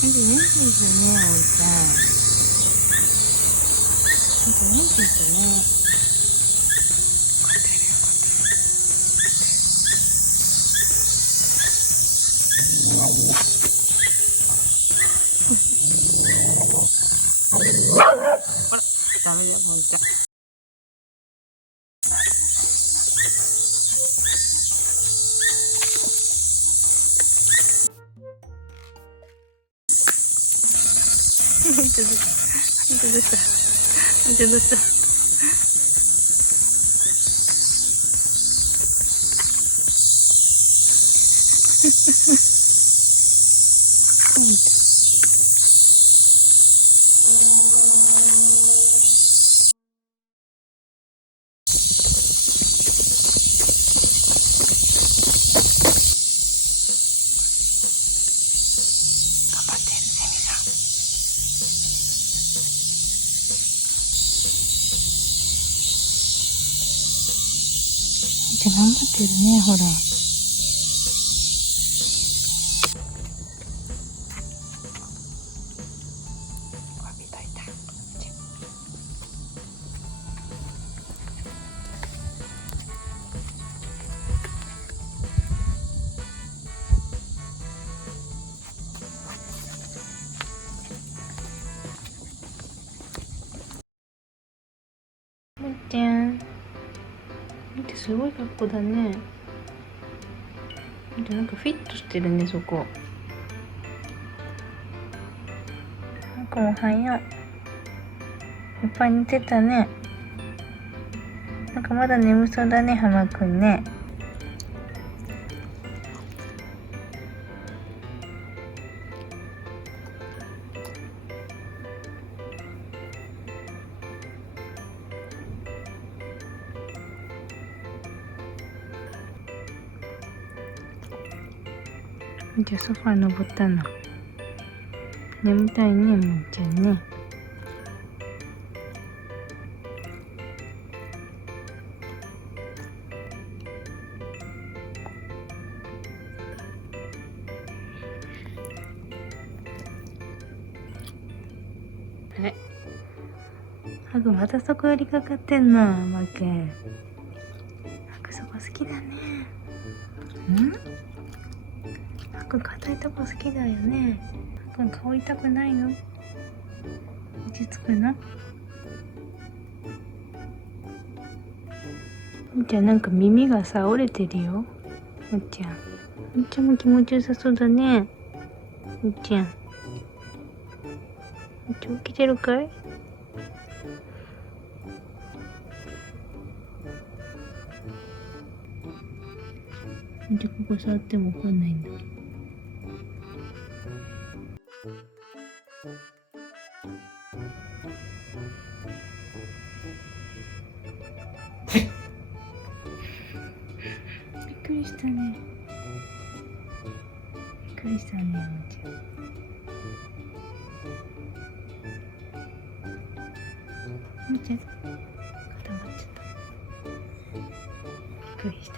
元気ですね、おうちゃん。元気ですね。ほら、ダメだよ、おうちゃん。本当です。本当でした。本当でした。頑張ってる、セミさん。じゃ頑張ってるね、ほら。首が痛い。もっちゃん。見て、すごい格好だね。見て、なんかフィットしてるね、そこ。なんかおはよう。いっぱい寝てたね。なんかまだ眠そうだね、浜くんね。じゃあソファー登ったの。眠たいね、もっちゃんね。あれ、ハグまたそこ寄りかかってんの、マーくん。ハグそこ好きだね。ハグ硬いとこ好きだよね。ハグ顔痛くないの？落ち着くの？もっちゃんなんか耳がさ、折れてるよ。もっちゃん。もっちゃんも気持ちよさそうだね。もっちゃん。もっちゃん起きてるかい？もっちゃんここ触っても怒んないんだ。びっくりしたね。びっくりしたね、もっちゃん。もっちゃん固まっちゃった。びっくりした。